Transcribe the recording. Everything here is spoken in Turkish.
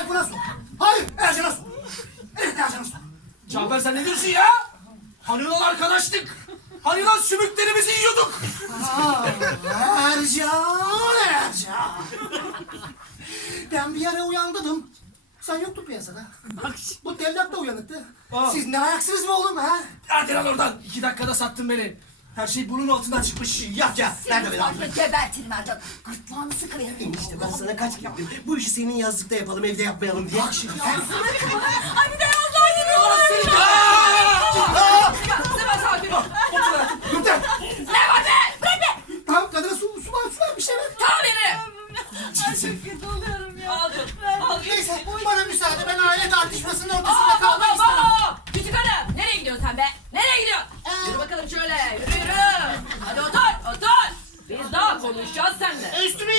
Tayfun'a sor. Hayır Ercan'a sor. Evet Ercan'a sor. Cafer sen ne diyorsun ya? Hani lan arkadaştık. Hani lan sümüklerimizi yiyorduk. Aa, Ercan, Ercan. Ben bir yere uyandırdım. Sen yoktun piyasada. Bu devlet de uyanıktı. Aa. Siz ne ayaksınız mı oğlum ha? Hadi lan oradan. İki dakikada sattın beni. Her şey bunun altından çıkmış. Yak ya. Nerede beni ya gebertirim Ercan. Gırtlağını sıkıverim. İşte ben sana kaç dedim. Bu işi senin yazlıkta yapalım, evde yapmayalım diye. Bak şimdi. Ay bir de yazlığa giriyorlar. Ya Sefer sakin ol. Nurten. Ne var be? Bırak be. Tamam kadına su, su var, su var bir şey ver. Tamam veririm. Ay çok kötü oluyorum ya. Al canım. Al Neyse bana müsaade ben aile tartışmasının ortasında Aa, istemem. öyle. Yürü. Hadi otur otur. Biz daha konuşacağız seninle. Üstüme